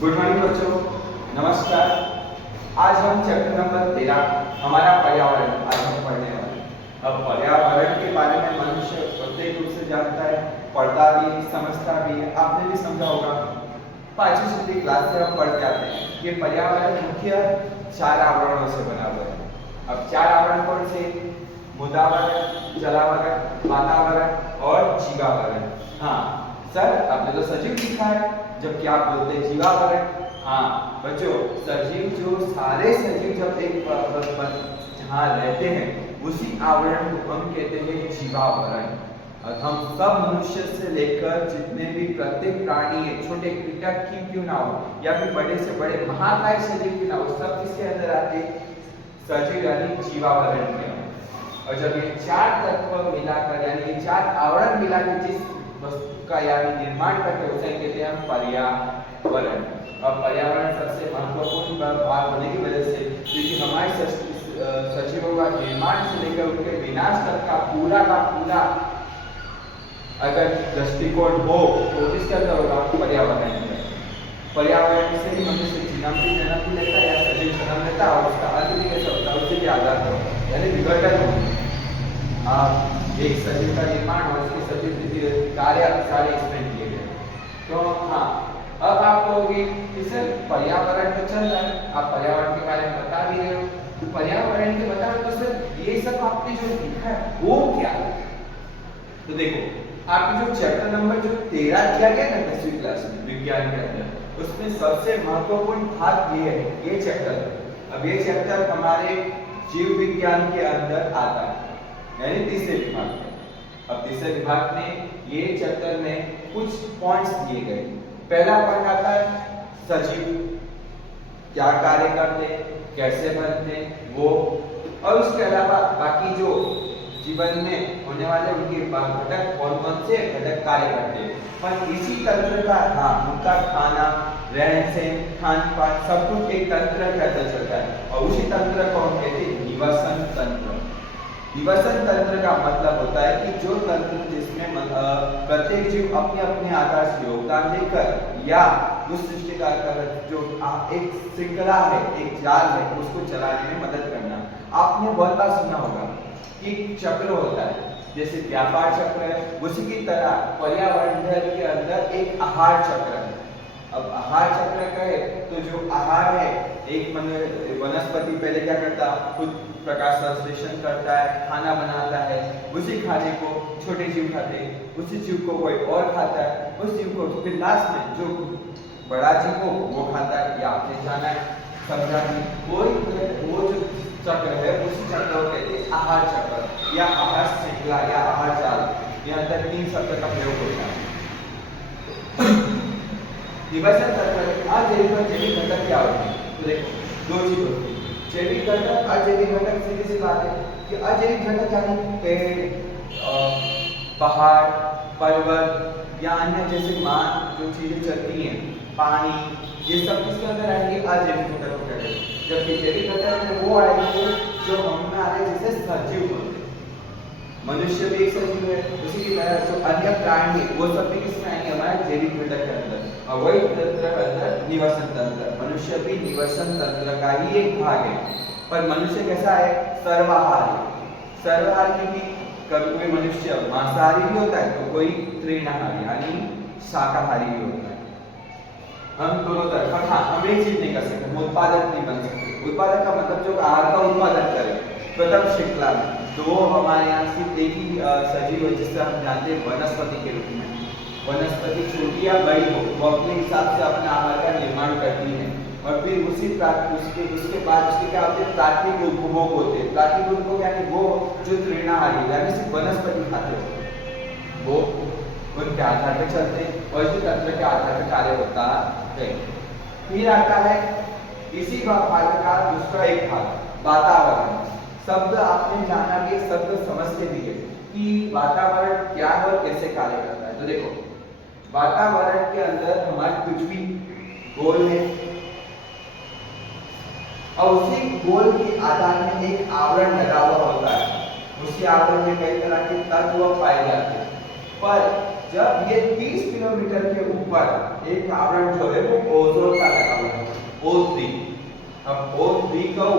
Good morning बच्चों, नमस्कार। आज हम चैप्टर नंबर 13 हमारा पर्यावरण आज हम पढ़ने वाले हैं। अब पर्यावरण के बारे में मनुष्य प्रत्येक रूप से जानता है, पढ़ता भी समझता भी है। आपने भी समझा होगा, 5वीं 6वीं क्लास से हम पढ़ के आते हैं कि पर्यावरण मुख्य 4 आवरणों से बना हुआ है। अब 4 आवरण कौन से? मृदावरण, जलावरण, वातावरण और जीवावरण। हाँ सर, आपने तो सजीव लिखा है, जबकि आप बोलते हैं जीवावरण। हाँ बच्चों, सजीव जो सारे सजीव जब एक जहाँ रहते हैं उसी आवरण को हम कहते हैं जीवावरण। और हम सब मनुष्य से लेकर जितने भी प्रत्येक प्राणी है, छोटे कीटक क्यों ना हो या फिर बड़े से बड़े महाकाय सजीव क्यों ना हो, सब किसके अंदर आते? सजीव यानी जीवावरण के। और जब ये 4 तत्व मिलाकर यानी ये 4 आवरण मिलाकर जिस वस्तु का यानी निर्माण करते हैं उसे कहते हैं हम पर्यावरण। अब पर्यावरण सबसे महत्वपूर्ण भाग होने की वजह से क्योंकि हमारे सजीवों का निर्माण से लेकर उनके विनाश तक का पूरा अगर दृष्टिकोण हो तो किसके अंदर होगा? पर्यावरण में। पर्यावरण से ही मनुष्य जन्म भी लेता है या सजीव जन्म लेता है और उसका अंत भी कैसा होता है? उससे भी आधार होता है यानी विघटन होता है। एक सजीव का निर्माण और उसके सजीव कार्य सारे इसमें किए गए। तो हाँ, अब आप कहोगे कि सर पर्यावरण तो चल रहा है, आप पर्यावरण के बारे में बता भी रहे हो, तो पर्यावरण के बता रहे हो तो सर ये सब आपने जो लिखा है वो क्या है? तो देखो, आपके जो चैप्टर नंबर जो 13 दिया गया ना 10वीं क्लास में विज्ञान के अंदर, उसमें सबसे महत्वपूर्ण भाग ये है, ये चैप्टर। अब ये चैप्टर हमारे जीव विज्ञान के अंदर आता है यानी तीसरे विभाग में। अब तीसरे विभाग में ये चैप्टर में कुछ पॉइंट्स दिए गए। पहला पॉइंट आता है सजीव क्या कार्य करते, कैसे बनते वो, और उसके अलावा बाकी जो जीवन में होने वाले उनके घटक कौन कौन से घटक कार्य करते हैं। पर इसी तंत्र का उनका खाना, रहन सहन, खान पान सब कुछ एक तंत्र के अंदर चलता है और उसी तंत्र को हम कहते हैं निवसन तंत्र। निवसन तंत्र का मतलब होता है कि जो तंत्र जिसमें प्रत्येक जीव अपने अपने आधार से योगदान देकर या उस सृष्टि का जो एक श्रृंखला है, एक जाल है, उसको चलाने में मदद करना। आपने बहुत बार सुना होगा कि चक्र होता है, जैसे व्यापार चक्र है, उसी की तरह पर्यावरण के अंदर एक आहार चक्र है। अब आहार चक्र कहे तो जो आहार है, एक वनस्पति पहले क्या करता? खुद प्रकाश संश्लेषण करता है, खाना बनाता है, उसी खाने को छोटे जीव खाते हैं, उसी जीव को कोई और खाता है, उस जीव को फिर लास्ट में जो बड़ा जीव हो वो खाता है। या आपने जाना है, समझा कि वो जो चक्र है उसी चक्र को कहते हैं आहार चक्र या आहार श्रृंखला या आहार जाल। यहाँ तक 3 शब्द का प्रयोग होता है। निवसन तंत्र अजैविक और जैविक घटक क्या होते हैं? तो देखो, 2 चीज होती है, जैविक घटक, अजैविक घटक। सीधी सी बात है कि अजैविक घटक यानी पेड़, पहाड़, पर्वत या अन्य जैसे मान जो चीजें चलती हैं, पानी, ये सब किसके अंदर आएंगे? अजैविक घटक हो जाएंगे। जबकि जैविक घटक में वो आएंगे जो हम में आते हैं जैसे सजीव होते हैं। मनुष्य भी एक सजीव है, उसी की तरह जो अन्य प्राणी वो सब भी किसमें आएंगे? हमारे जैविक घटक के अंदर। और वही तंत्र के अंदर निवसन तंत्र, मनुष्य भी निवसन तंत्र का ही एक भाग है। पर मनुष्य कैसा है? सर्वाहारी। सर्वाहारी क्योंकि कभी कोई मनुष्य मांसाहारी भी होता है तो कोई तृणाहारी यानी शाकाहारी भी होता है। हम दोनों तरफ, हाँ हम एक चीज नहीं कर सकते, हम उत्पादक नहीं बन सकते। उत्पादक का मतलब जो आहार का उत्पादन करे प्रथम श्रृंखला में, तो वो हमारे यहाँ सिर्फ एक ही सजीव है जिससे हम जानते हैं वनस्पति के रूप में। वनस्पति छोटी या बड़ी हो वो अपने हिसाब से अपने आहार का निर्माण करती है और फिर उसके बाद उसके क्या होते हैं? प्राथमिक उपभोग होते हैं। प्राथमिक उपभोग यानी वो जो तृणाहारी यानी सिर्फ वनस्पति खाते हैं वो उनके आधार पर चलते हैं और इसी तंत्र के आधार पर कार्य होता है। फिर आता है इसी भाग का दूसरा एक भाग, वातावरण। शब्द आपने जाना भी, शब्द समझते भी है कि वातावरण क्या है और कैसे कार्य करता है। तो देखो, वातावरण के अंदर हमारी पृथ्वी गोल है और उसी गोल के आधार में एक आवरण लगा हुआ होता है। उसी आवरण में कई तरह के तत्व पाए जाते हैं। पर जब ये 30 किलोमीटर के ऊपर एक आवरण जो है वो ओजोन का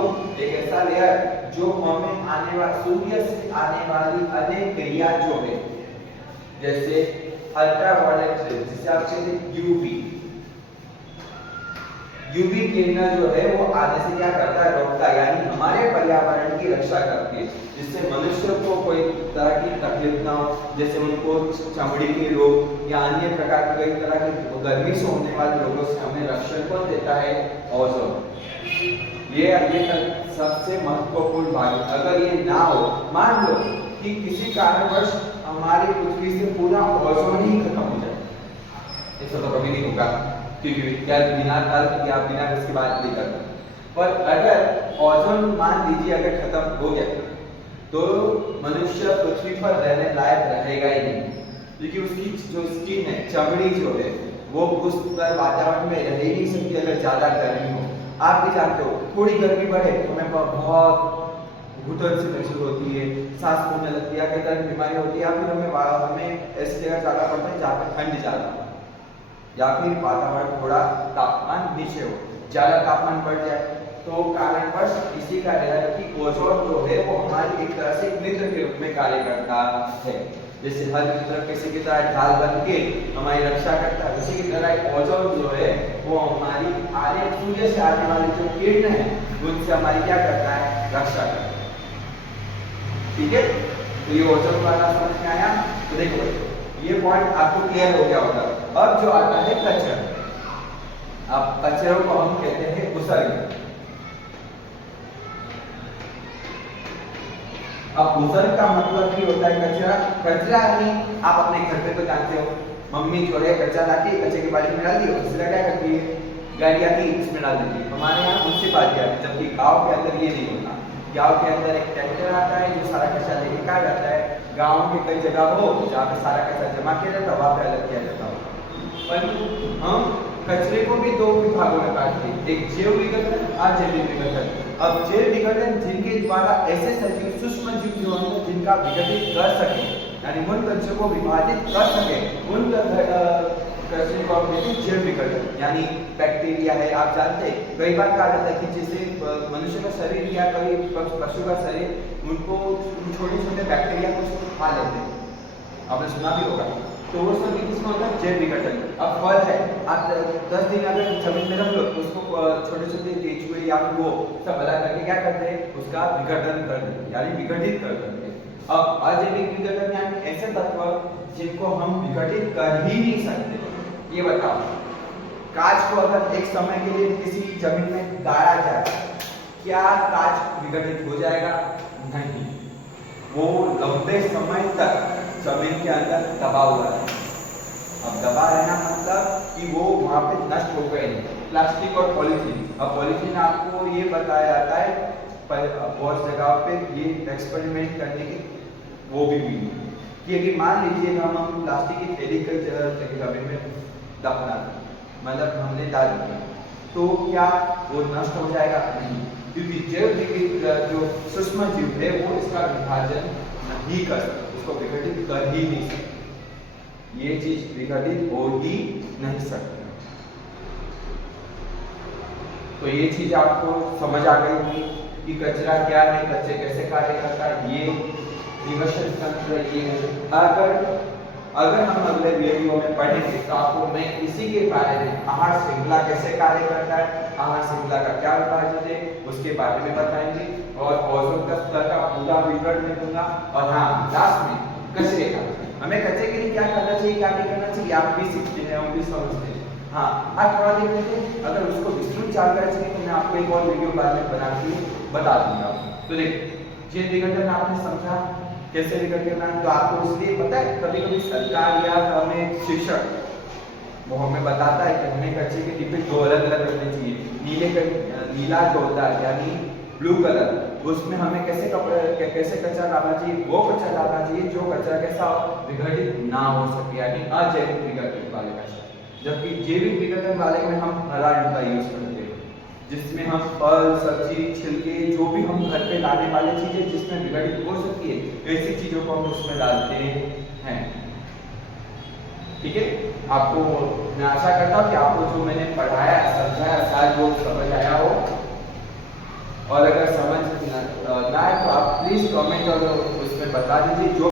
ओजोन एक ऐसा लेयर जो हमें आने वाली सूर्य से आने वाली अनेक क्रिया जो है, जैसे अल्ट्रावायलेट रेज, जिसे आप कहते हैं यूवी किरणें जो है वो आने से क्या करता है, रोकता है, यानी हमारे पर्यावरण की रक्षा करती है, जिससे मनुष्य को कोई तरह की तकलीफ ना हो, जैसे उनको चमड़ी के रोग या अन्य प्रकार के कई तरह के गर्मी से होने वाले रोगों से हमें रक्षण कौन देता है, ओजोन। ये सबसे महत्वपूर्ण भाग है। अगर ये ना हो, मान लो कि किसी कारणवश हमारी पृथ्वी से पूरा ओजोन ही खत्म हो जाए, ऐसा तो कभी नहीं होगा क्योंकि क्या बिना तर्क या बिना इसके बात नहीं करता, पर अगर ओजोन मान लीजिए अगर खत्म हो गया तो मनुष्य पृथ्वी पर रहने लायक रहेगा ही नहीं, क्योंकि उसकी जो स्किन है, चमड़ी जो है, वो उस वातावरण में रह ही नहीं सकती अगर ज्यादा गर्मी हो। आप भी जानते हो थोड़ी गर्मी बढ़े तो हमें बहुत घुटन सी महसूस होती है, सांस फूलने लगती है, कई तरह की बीमारी होती है, या फिर हमें ऐसी जगह जाना पड़ता है जहाँ पे ठंड ज्यादा हो, या फिर वातावरण थोड़ा तापमान नीचे हो, ज्यादा तापमान बढ़ जाए तो कारणवश इसी का है कि ओजोन जो है वो हमारी एक तरह से मित्र के रूप में कार्य करता है। जैसे हर मित्र किसी की तरह ढाल बन के हमारी रक्षा करता है, उसी की तरह ओजोन जो है वो हमारी सूर्य से आने वाली जो किरण है उनसे हमारी क्या करता है, रक्षा करता है। ठीक है, तो ये ओजोन वाला समझ में आया। तो देखो ये पॉइंट आपको क्लियर हो गया होगा। अब जो आता है कचरा, अब कचरों को हम कहते हैं उत्सर्ग। अब उत्सर्ग का मतलब भी होता है कचरा। कचरा यानी आप अपने घर पे तो जानते हो, मम्मी जो है कचरा लाती है, कचरे की बाल्टी में डाल दी, उससे क्या करती है, गाड़ी आती है उसमें डाल देती है। हमारे यहाँ उनसे बात आती है, जबकि गाँव के अंदर ये नहीं होता। गांव के अंदर एक ट्रैक्टर आता है जो सारा कचरा लेके कहा जाता है, गांव के कई जगह हो जहाँ पे सारा कचरा जमा किया जाता है, वहाँ पे अलग किया जाता है। पर हम कचरे को भी दो विभागों में बांटते हैं, एक जैव विघटन, अजैविक विघटन। अब जैव विघटन जिनके द्वारा ऐसे सजीव सूक्ष्म जीव जो हैं जिनका विघटित कर सके, यानी उन कचरे को विभाजित कर सके, उन कचरे को हम कहते हैं जैव विघटन। यानी बैक्टीरिया है, आप जानते हैं कई बार कहा जाता है कि जैसे मनुष्य का शरीर या कई पशु का शरीर, उनको छोटे छोटे बैक्टीरिया को खा लेते हैं, आपने सुना भी होगा। तो वो सब किसमें होता है, जैव विघटन। अब फल है, आप 10 दिन अगर जमीन में रख लो तो उसको छोटे छोटे केंचुए या फिर वो सब अलग करके क्या करते हैं, उसका विघटन कर देते हैं, यानी विघटित कर देते हैं। अब अजैविक विघटन यानी ऐसे तत्व जिनको हम विघटित कर ही नहीं सकते। ये बताओ, कांच को अगर एक समय के लिए किसी जमीन में गाड़ा जाए, क्या कांच विघटित हो जाएगा? नहीं, वो लंबे समय तक जमीन के अंदर दबा हुआ है। अब दबा रहना मतलब कि वो वहां पे नष्ट हो गए नहीं। प्लास्टिक और पॉलीथीन, अब पॉलीथीन आपको ये बताया जाता है बहुत जगह पे ये एक्सपेरिमेंट करने की वो भी हुई कि अगर मान लीजिए हम प्लास्टिक की थैली कई जगह जमीन में दफना, मतलब हमने डाल दिया, तो क्या वो नष्ट हो जाएगा? नहीं, क्योंकि जैव जो सूक्ष्म जीव है वो इसका विभाजन नहीं कर सकते, उसको विघटित कर ही नहीं सकते। ये चीज विघटित हो ही नहीं सकती। तो ये चीज आपको समझ आ गई होगी कि कचरा क्या है, कचरे कैसे कार्य करता है, ये निवसन तंत्र ये है। अगर हम अगले वीडियो में पढ़ेंगे तो आपको मैं इसी के बारे में आहार श्रृंखला कैसे कार्य करता है, आहार श्रृंखला का क्या विभाजन है उसके बारे में बताएंगे, और ओजोन का स्तर का पूरा विवरण में दूंगा। और हाँ, लास्ट में कचरे का, हमें कचरे के लिए क्या करना चाहिए, क्या नहीं करना चाहिए, आप भी सीखते हैं, हम भी समझते हैं। हाँ, आज थोड़ा देख लेते हैं। अगर उसको विस्तृत जानकारी चाहिए तो मैं आपको एक और वीडियो बाद में बना के बता दूंगा। तो देखिए, जैव विघटन आपने समझा कैसे विघटन है, तो आपको इसलिए पता है कभी कभी सरकार या हमें शिक्षक वो हमें बताता है कि हमें कचरे के डिब्बे दो अलग अलग रखने चाहिए। नीला जो होता है यानी ब्लू कलर, उसमें हमें कैसे कचरा डालना चाहिए, वो कचरा डालना चाहिए जो कचरा कैसा विघटित ना हो सके, यानी अजैविक विघटन वाले कचरा। जबकि जैविक विघटन वाले में हम हरा डिब्बा यूज करते हैं, जिसमें हम फल सब्जी छिलके जो भी हम घर पे लाने वाली चीजें जिसमें विघटित हो सकती है ऐसी चीजों को हम उसमें डालते हैं। ठीक है, आपको मैं आशा करता हूँ कि आपको जो मैंने पढ़ाया समझाया शायद वो समझ आया हो। और अगर समझ ना आए तो आप प्लीज़ कमेंट और उसमें बता दीजिए। जो